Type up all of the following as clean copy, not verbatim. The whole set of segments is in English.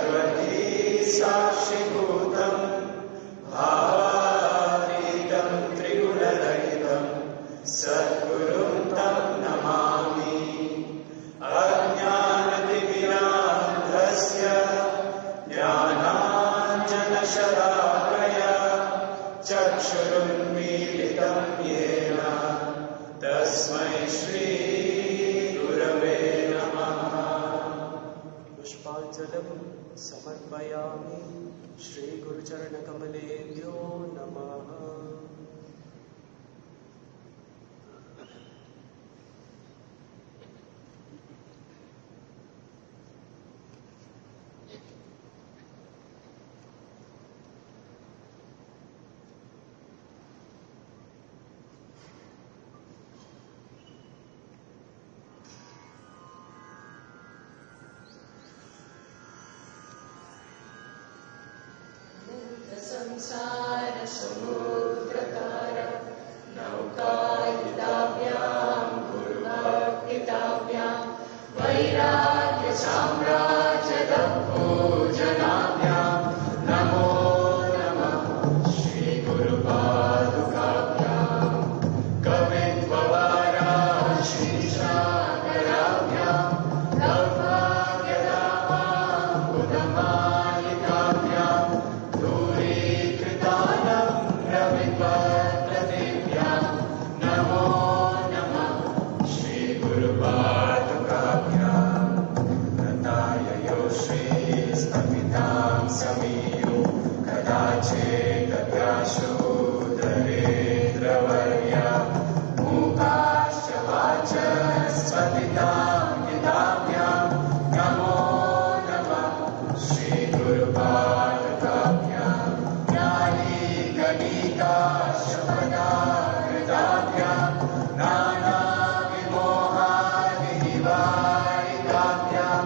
सर्वधी साक्षिभूतं भावातीतं त्रिगुणरहितं सद्गुरुं तं नमामि। अज्ञानतिमिरान्धस्य ज्ञानाञ्जनशलाकया चक्षुरुन्मीलितं येन तस्मै श्रीगुरवे नमः। पुष्पाञ्जलिं समर्पयामि श्रीगुरुचरणकमलेभ्यो नमः। संसार समुद्रकार नौकायिताभ्यां गुरुभक्तिताभ्यां वैराग्य साम्राज्यद पूजनाभ्यां नमो नमः श्री गुरुपादुकाभ्यां कवित्ववाराशीशाकराभ्यां सौभाग्यदामाबुधमालिकाभ्यां नमो नमः श्री गुरुपादुकाभ्यां रताय योश्री स्थपितां समीयो कदाचिदप्याशो दरेन्द्रवर्या मूकाश्च वाचस्पतितां गिताभ्यां नमो नमः श्री गुरुपादुकाभ्यां गणिकाशपदाभ्यां नानाविमोहादिनिवारिकाभ्यां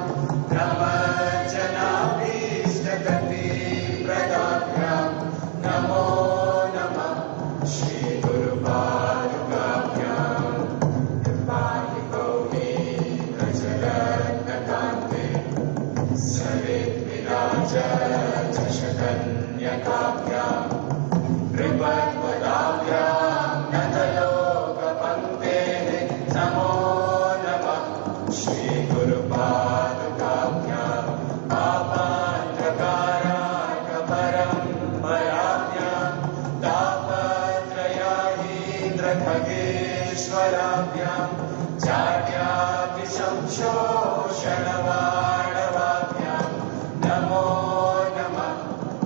प्रमज्जनाभीष्टगतिप्रदाभ्यां नमो नमः श्री गुरुपादुकाभ्यां कृपालिगौरी प्रचरत्नकान्ते सरिद्विराजशकन्यकाभ्यां कृपद्वदाभ्यां नतलोकपङ्क्तेः नमो नमः श्री गुरुपादुकाभ्यां पापान्धकाराकपरम्पराभ्यां तापत्रयाहीन्द्रखगेश्वराभ्यां जाड्याभिसंशोषणवाणवाभ्यां नमो नमः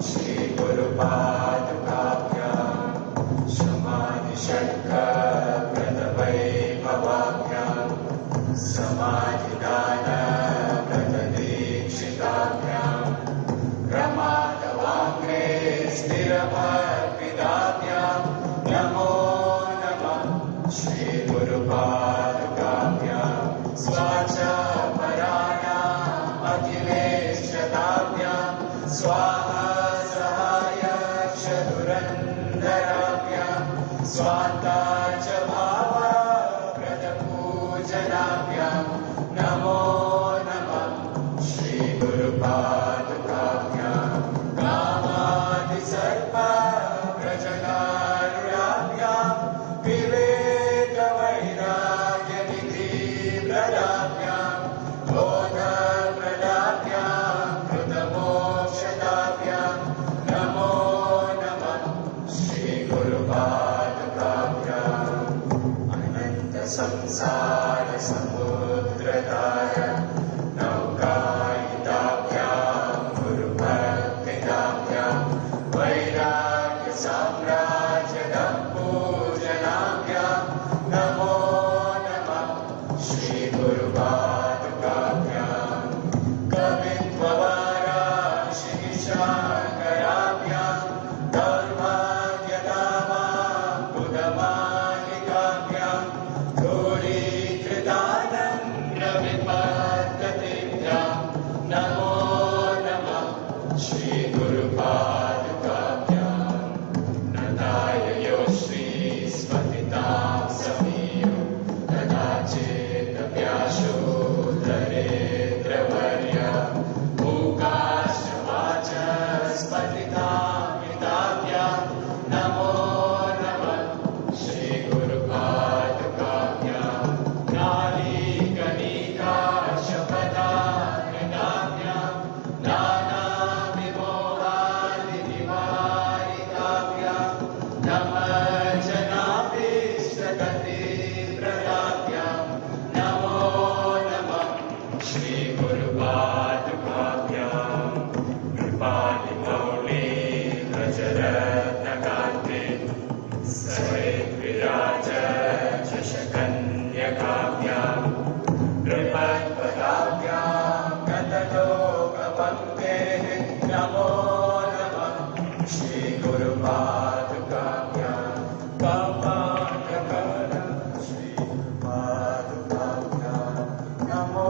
श्री गुरुपादुकाभ्यां समाधिषट्कप्रदवैभवाभ्यां समाधिदानप्रददीक्षिताभ्यां प्रमादवाङ्गे स्थिरभक्तिदाभ्यां नमो नमः श्री गुरुपादुकाभ्यां स्वाचापराणाम् अखिलेशताभ्यां स्वाहा सहाय धुरन्धराभ्यां स्वान्ता च भावप्रदपूजनाभ्यां नमो नमः श्री गुरुपादुकाभ्यां कामादिसर्पप्रजनारुणाभ्यां विवेकवैराग्यनिधिप्रदाभ्यां बोधप्रदाभ्यां कृतमोक्षदाभ्यां भक्तेः नमो नमः श्री गुरुपादुकाभ्यां कपाटकरं श्री गुरुपादुकाभ्यां नमो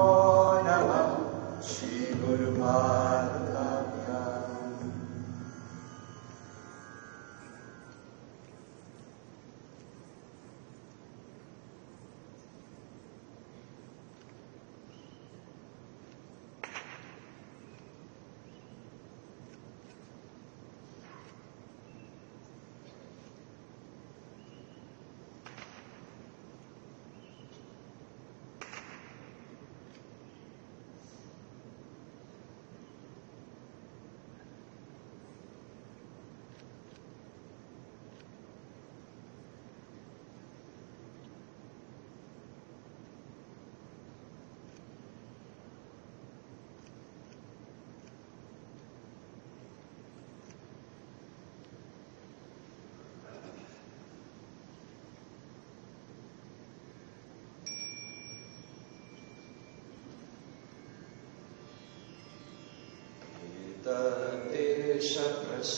नमः श्री गुरुपादुकाभ्यां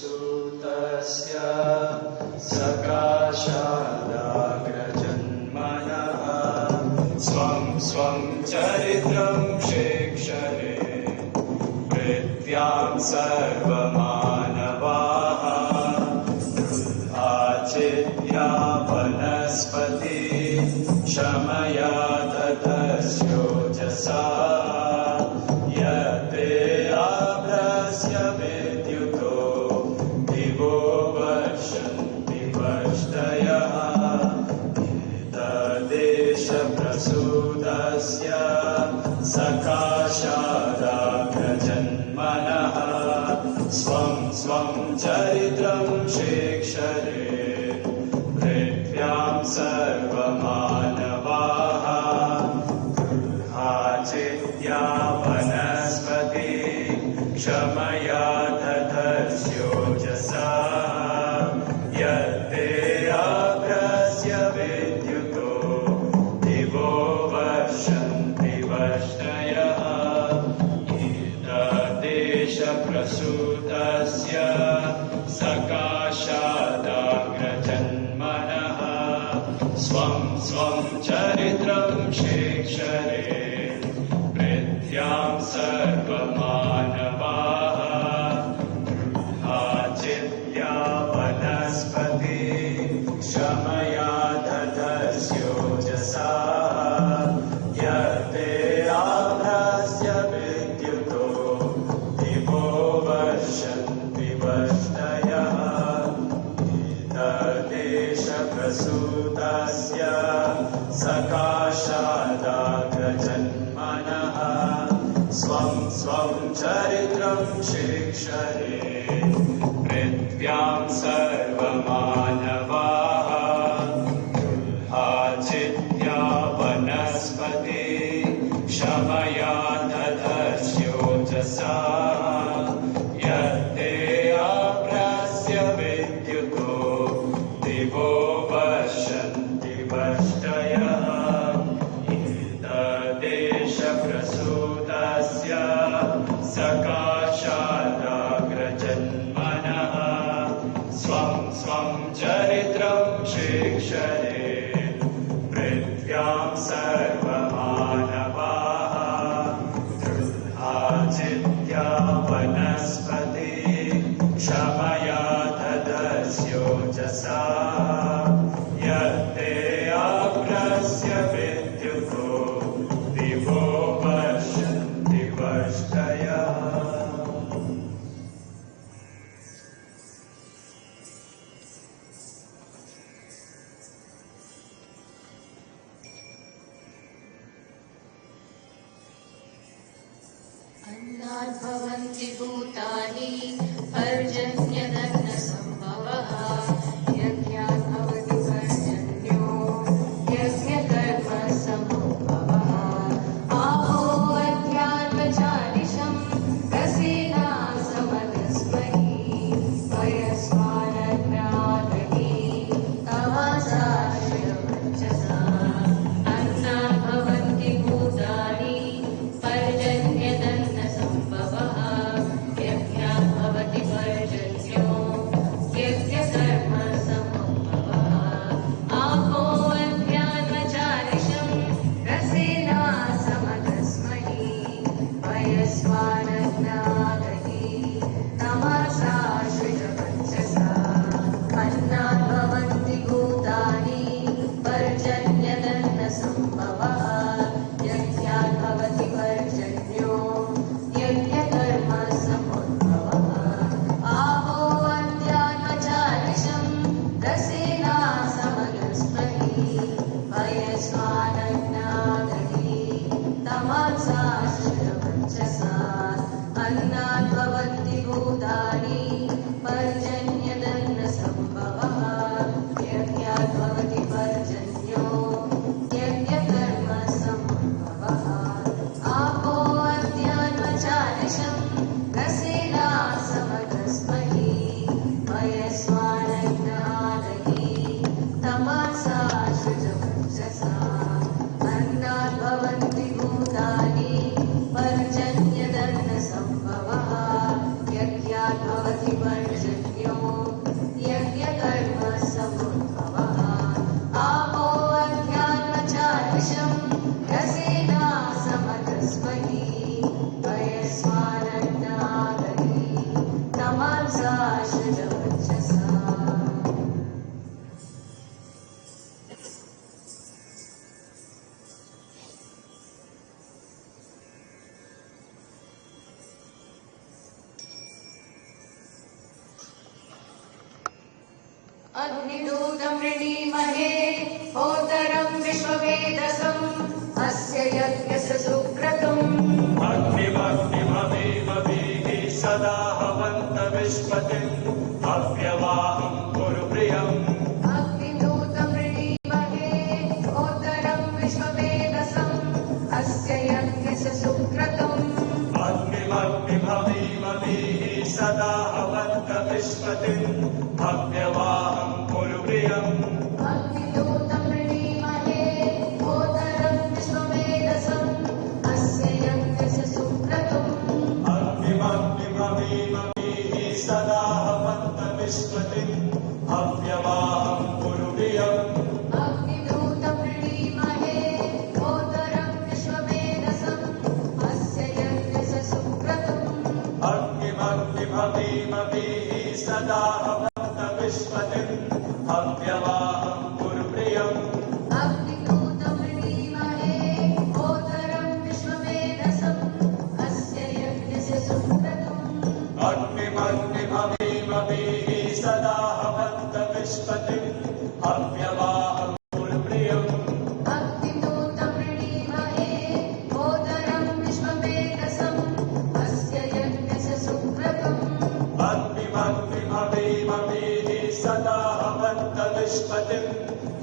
देशप्रसूतस्य सकाशादाग्रजन्मनः स्वं स्वं चरित्रं शिक्षरे वृत्त्यां सर्वमानवाः आचिद्या वनस्पति शमया ततस्योजसा प्रसूतस्य सकाशादाग्रजन्मनः स्वं स्वं चरित्रं शिक्षरे पृथ्व्यां सर्वमानवाः गृहाचिद्या वनस्पति क्षमया दधस्योजसा यत्ते आभ्रस्य विद्युतो दिवो वर्षन्ति वष्टयः एतद्देशप्रसूतस्य सकाशादाग्रजन्मनः स्वं स्वं चरित्रं शिक्षरे पृथ्व्यां सर्वमानवाः गृहाचिद्या वनस्पति क्षमया दधस्योजसा यत्ते आभ्रस्य विद्युतो दिवो वर्षन्ति वष्टयः एतद्देशप्रसूतस्य सकाशादाग्रजन्मनः स्वं स्वं चरित्रं शिक्षरे पृथ्व्यां सर्वमानवाः गृहाचिद्या वनस्पति क्षमया दधस्योजसा यत्ते आभ्रस्य विद्युतो दिवो वर्षन्ति वष्टयः एतद्देशप्रसूतस्य सकाशादाग्रजन्मनः स्वं स्वं चरित्रं शिक्षरे पृथ्व्यां सर्वमानवाः गृहाचिद्या वनस्पति क्षमया दधस्योजसा यत्ते आभ्रस्य विद्युतो दिवो वर्षन्ति वष्टयः अन्नाद्भवन्ति भूतानि पर्जन्यदन्नसम्भवः यज्ञात् भवति पर्जन्यो यज्ञकर्मसमुद्भवः आहो अध्यात्मचारिषं प्रसीदासमतस्महि वयस्मानज्ञातहि तवासाश्रयवञ्चसा अन्नाद्भवन्ति भूतानि पर्जन्यदन्नसम्भवः आश्रितवक्षसा अग्निदूतं वृणीमहे होतरं विश्ववेदसम् अस्य यज्ञस्य सुक्रतुम् अग्निमग्निमवीमवीः सदा हवन्त विश्वतिम् हव्यवाहं कुरु प्रियम् अग्निदूतं वृणीमहे होतरं विश्ववेदसम् अस्य यज्ञस्य सुक्रतुम् अग्निमग्निमवीमवीः सदा हवन्त विश्वतिम् हव्यवाहं कुरु प्रियम् अग्निदूतं वृणीमहे होतरं विश्ववेदसम् अस्य यज्ञस्य सुक्रतुम् अग्निमग्निमवीमवीः सदा हवन्त विश्वतिम् हव्यवाहं कुरु प्रियम् अग्निदूतं वृणीमहे होतरं विश्ववेदसम् अस्य यज्ञस्य सुक्रतुम् अग्निमग्निमवीमवीः सदा हवन्त विश्वतिम् हव्यवाहं कुरु प्रियम् अग्निदूतं वृणीमहे होतरं विश्ववेदसम् अस्य यज्ञस्य सुक्रतुम् अग्निमग्निमवीमवीः सदा हवन्त विश्वतिम् हव्यवाहं कुरु प्रियम् अग्निदूतं वृणीमहे होतरं विश्ववेदसम् अस्य यज्ञस्य सुक्रतुम् अग्निमग्निमवीमवीः सदा हवन्त विश्वतिम्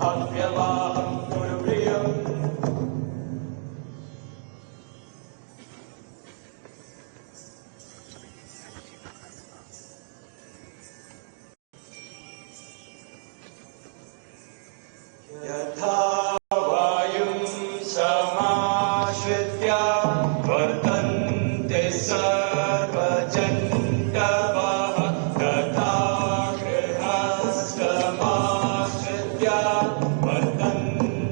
हव्यवाहं कुरु प्रियम् यथा वायुं समाश्रित्य वर्तन्ते सर्वजन्तवः तथा गृहस्थमाश्रित्य वर्तन्ते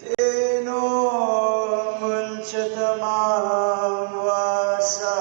teno munchatamam vasa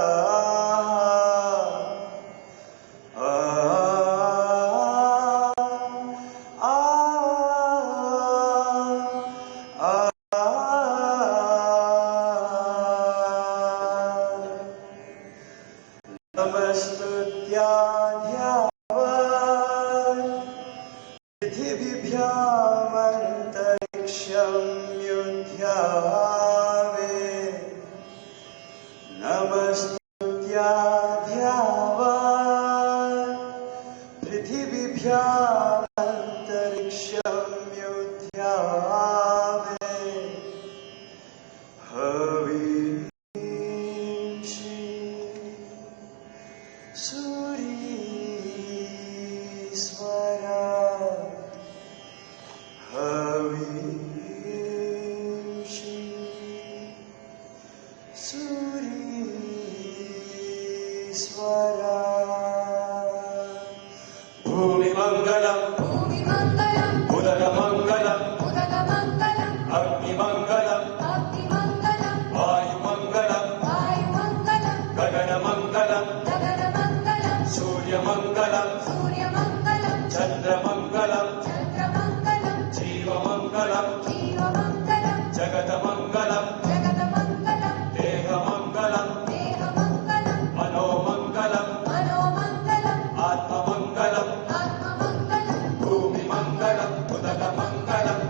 Mangalam, Udaka Mangalam, Agni Mangalam, Vayu Mangalam, Gagana Mangalam, Surya Mangalam, Chandra Mangalam, Jiva Mangalam, Jagata Mangalam, Deha Mangalam, Mano Mangalam, Atma Mangalam, Bhumi Mangalam, Udaka Mangalam,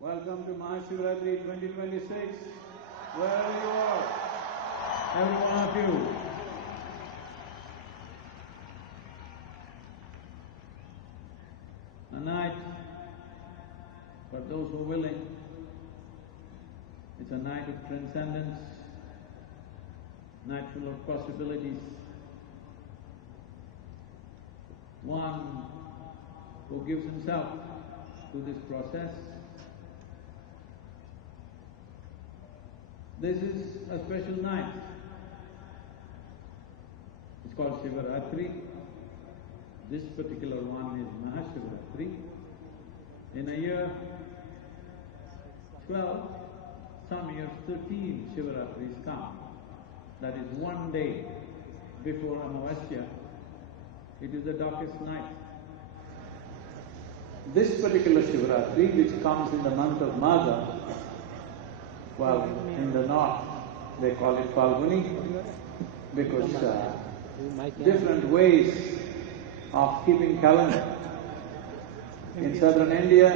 Welcome to Mahashivratri 2026, wherever you are, every one of you. A night for those who are willing. It's a night of transcendence, night full of possibilities. One who gives himself to this process This is a special night. It's called Shivaratri. This particular one is Mahashivratri. In a year, 12, some years 13 Shivaratris come. That is one day before Amavasya. It is the darkest night. This particular Shivaratri, which comes in the month of Magha, well, in the north they call it Phalguni, because different ways of keeping calendar. In southern India,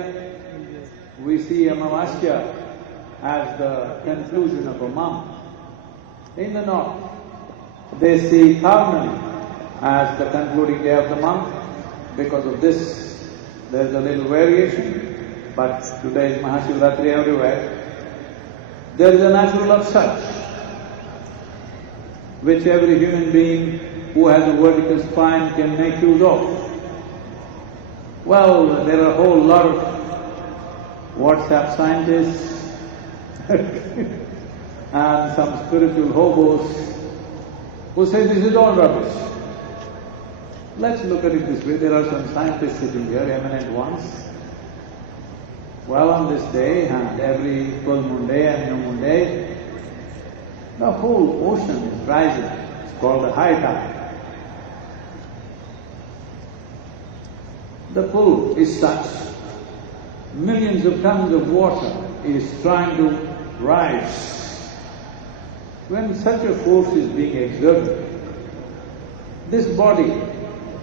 we see Amavasya as the conclusion of a month. In the north, they see Phalguna as the concluding day of the month. Because of this, there is a little variation, but today is Mahashivratri everywhere. There is a natural of such, which every human being who has a vertical spine can make use of. Well, there are a whole lot of WhatsApp scientists and some spiritual hobos who say this is all rubbish. Let's look at it this way, there are some scientists sitting here, eminent ones. Well, on this day and every full moon day and new moon day, the whole ocean is rising. It's called the high tide. The pull is such, millions of tons of water is trying to rise. When such a force is being exerted, this body,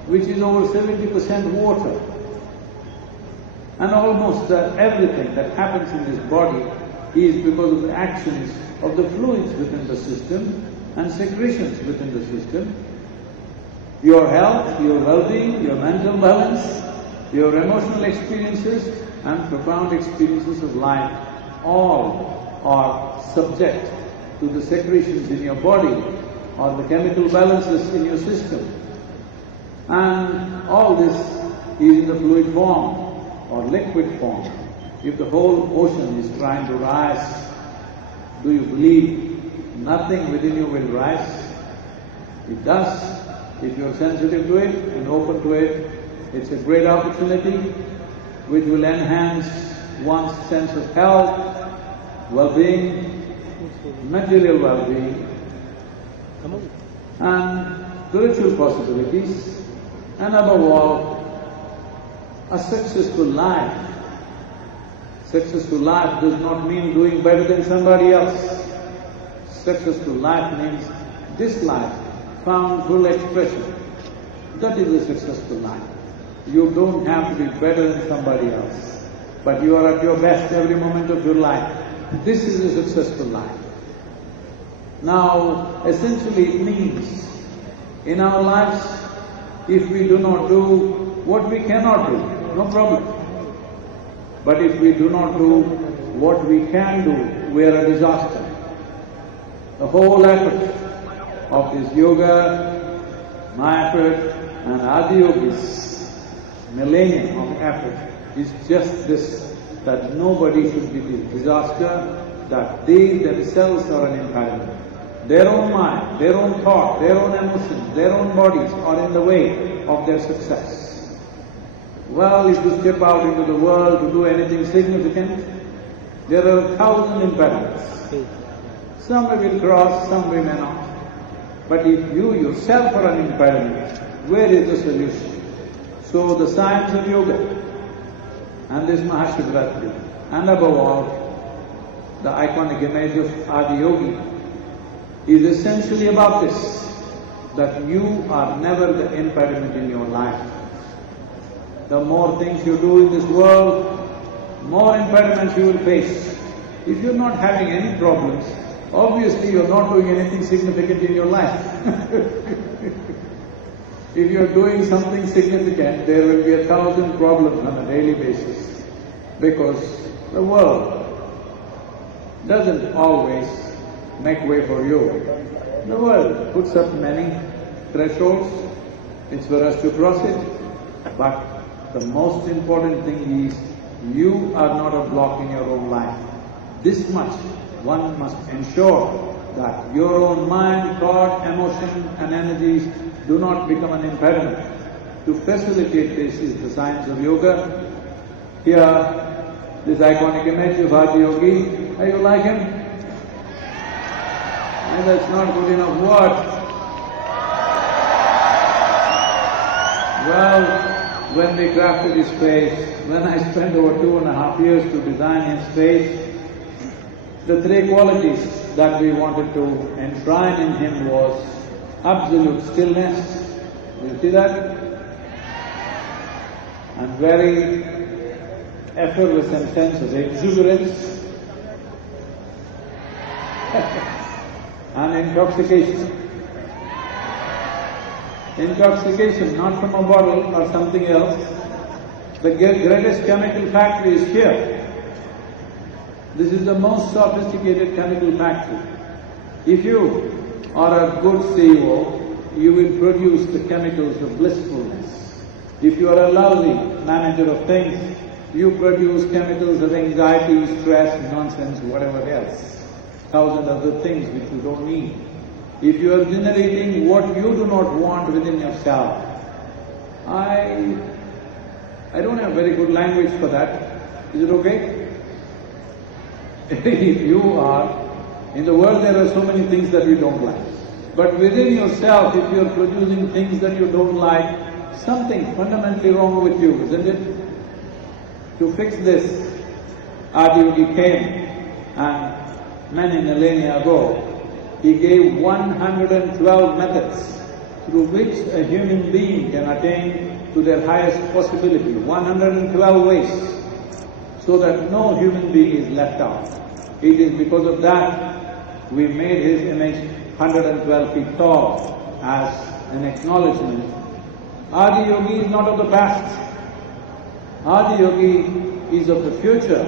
which is over 70% water, and almost everything that happens in this body is because of the actions of the fluids within the system and secretions within the system. Your health, your well-being, your mental balance, your emotional experiences and profound experiences of life, all are subject to the secretions in your body or the chemical balances in your system. And all this is in the fluid form or liquid form. If the whole ocean is trying to rise, do you believe nothing within you will rise? It does. If you're sensitive to it and open to it, it's a great opportunity which will enhance one's sense of health, well-being, material well-being, and spiritual possibilities, and above all, a successful life. Successful life does not mean doing better than somebody else. Successful life means this life found full expression. That is a successful life. You don't have to be better than somebody else, but you are at your best every moment of your life. This is a successful life. Now, essentially it means, in our lives, if we do not do what we cannot do, no problem. But if we do not do what we can do, we are a disaster. The whole effort of this yoga, my effort, and Adiyogi's millennium of effort is just this, that nobody should be the disaster, that they themselves are an impediment. Their own mind, their own thought, their own emotions, their own bodies are in the way of their success. Well, if you step out into the world to do anything significant, there are 1,000 impediments. Some we will cross, some we may not. But if you yourself are an impediment, where is the solution? So the science of yoga and this Mahashivratri, and above all, the iconic image of Adiyogi, is essentially about this, that you are never the impediment in your life. The more things you do in this world, more impediments you will face. If you're not having any problems, obviously you're not doing anything significant in your life. If you're doing something significant, there will be 1,000 problems on a daily basis, because the world doesn't always make way for you. The world puts up many thresholds, it's for us to cross it, but the most important thing is you are not a block in your own life. This much one must ensure that your own mind, thought, emotion and energies do not become an impediment. To facilitate this is the science of yoga. Here, this iconic image of Adiyogi, you like him? And that's not good enough. What? Well, when we crafted his face, when I spent over 2.5 years to design his face, the three qualities that we wanted to enshrine in him was absolute stillness. You see that? And very effervescent sense of exuberance and intoxication. Intoxication not from a bottle or something else. The greatest chemical factory is here. This is the most sophisticated chemical factory. If you are a good CEO, you will produce the chemicals of blissfulness. If you are a lousy manager of things, you produce chemicals of anxiety, stress, nonsense, whatever else. Thousand other things which you don't need. If you are generating what you do not want within yourself, I don't have very good language for that. Is it okay? If you are… In the world there are so many things that we don't like. But within yourself, if you are producing things that you don't like, something fundamentally wrong with you, isn't it? To fix this, Adiyogi came and many millennia ago, he gave 112 methods through which a human being can attain to their highest possibility, 112 ways, so that no human being is left out. It is because of that we made his image 112 feet tall as an acknowledgement. Adiyogi is not of the past. Adiyogi is of the future,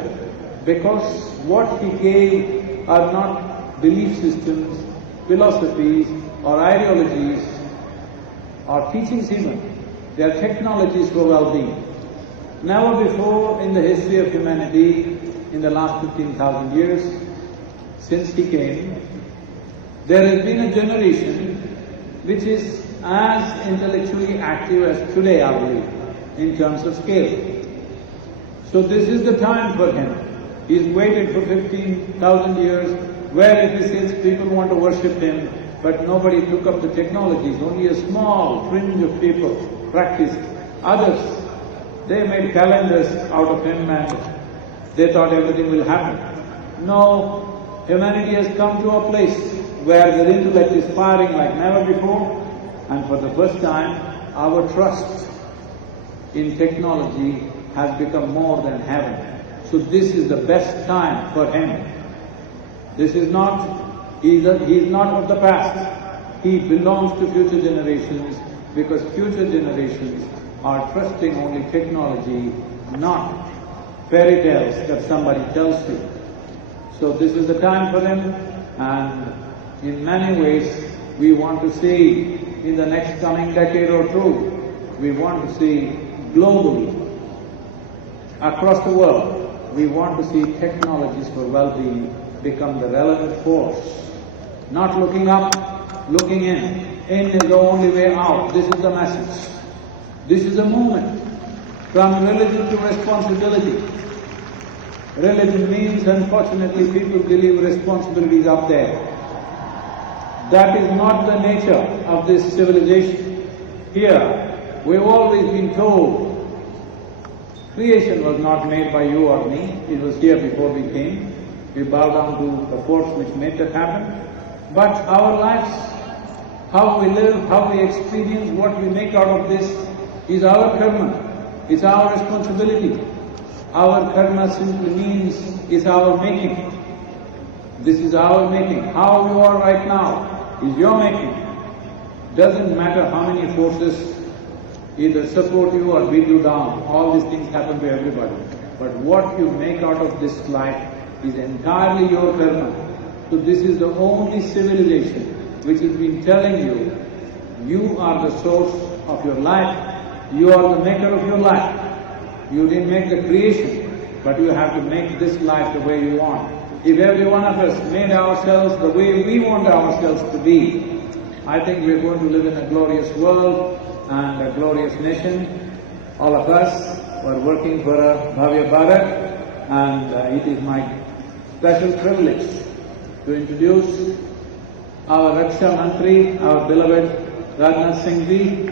because what he gave are not belief systems, philosophies or ideologies or teachings even. They are technologies for well-being. Never before in the history of humanity, in the last 15,000 years, since he came, there has been a generation which is as intellectually active as today, I believe, in terms of scale. So this is the time for him. He's waited for 15,000 years, where if he says people want to worship him, but nobody took up the technologies, only a small fringe of people practiced. Others, they made calendars out of him and they thought everything will happen. No, humanity has come to a place where their intellect is firing like never before, and for the first time, our trust in technology has become more than heaven. So this is the best time for him. This is not… he is not of the past. He belongs to future generations, because future generations are trusting only technology, not fairy tales that somebody tells you. So this is the time for him, and in many ways we want to see in the next coming decade or two, we want to see globally, across the world, we want to see technologies for well-being become the relevant force. Not looking up, looking in. In is the only way out. This is the message. This is a movement from religion to responsibility. Religion means, unfortunately, people believe responsibility is up there. That is not the nature of this civilization. Here, we've always been told creation was not made by you or me, it was here before we came. We bow down to the force which made that happen. But our lives, how we live, how we experience, what we make out of this is our karma, it's our responsibility. Our karma simply means it's our making. This is our making. How you are right now is your making. Doesn't matter how many forces either support you or beat you down. All these things happen to everybody. But what you make out of this life is entirely your karma. So this is the only civilization which has been telling you, you are the source of your life, you are the maker of your life. You didn't make the creation, but you have to make this life the way you want. if every one of us made ourselves the way we want ourselves to be, I think we're going to live in a glorious world and a glorious nation. All of us were working for a Bhavya Bharat, and it is my special privilege to introduce our Raksha Mantri, our beloved Rajnath Singh Ji.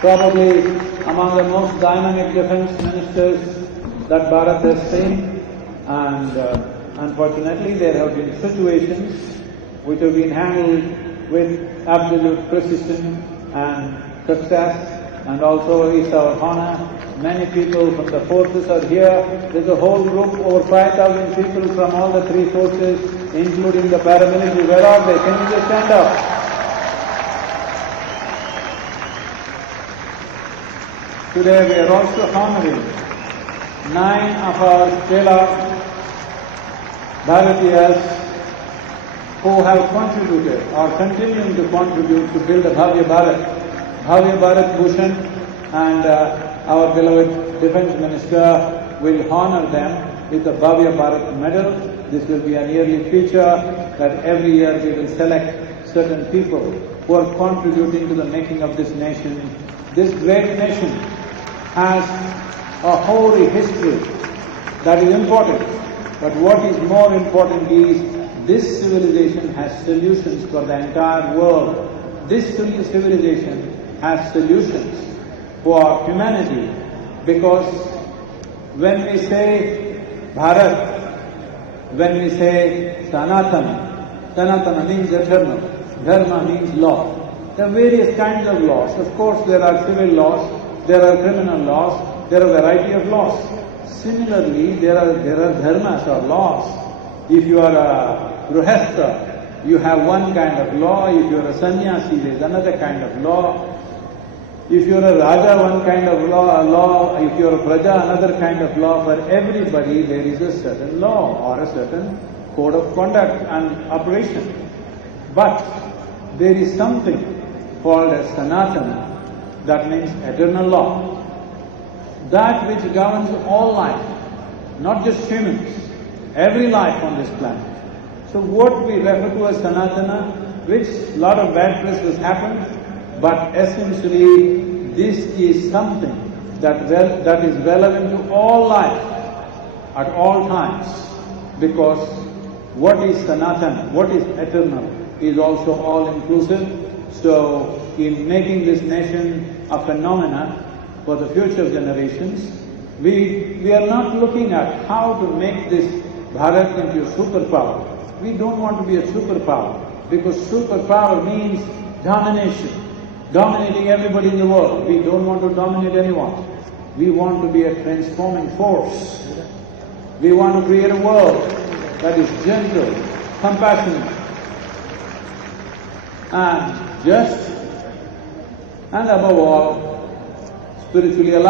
Probably among the most dynamic defense ministers that Bharat has seen, and unfortunately there have been situations which have been handled with absolute precision and success, and also is our honor. Many people from the forces are here. There's a whole group, over 5,000 people from all the three forces, including the paramilitary. Where are they? Can you just stand up? Today we are also honoring 9 of our Chela Bharatiyas who have contributed or continuing to contribute to build a Bhavya Bharat. Bhavya Bharat Bhushan, and our beloved Defence Minister will honor them with the Bhavya Bharat medal. This will be an yearly feature that every year we will select certain people who are contributing to the making of this nation. This great nation has a hoary history that is important, but what is more important is this civilization has solutions for the entire world. This civilization has solutions for humanity, because when we say Bharat, when we say Sanatana, Sanatana means eternal, Dharma means law. There are various kinds of laws. Of course, there are civil laws, there are criminal laws, there are a variety of laws. Similarly, there are dharmas or laws. If you are a grihastha, you have one kind of law. If you are a sannyasi, there is another kind of law. If you are a raja, one kind of law. If you are a praja, another kind of law. For everybody, there is a certain law or a certain code of conduct and operation. But there is something called as Sanatana, that means eternal law. That which governs all life, not just humans, every life on this planet. So what we refer to as Sanatana, which a lot of bad press has happened, but essentially this is something that is relevant to all life at all times, because what is Sanatana, what is eternal, is also all-inclusive. So in making this nation a phenomena for the future generations, we are not looking at how to make this Bharat into a superpower. We don't want to be a superpower, because superpower means domination, dominating everybody in the world. We don't want to dominate anyone. We want to be a transforming force. We want to create a world that is gentle, compassionate, and just, and above all, spiritually alive.